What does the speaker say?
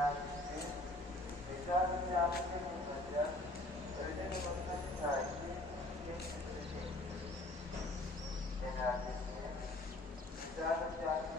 enerjisi, zeka dünyasında bulunacak, öyle bir bakış sahibi genç bir enerjisi, zeka dünyasında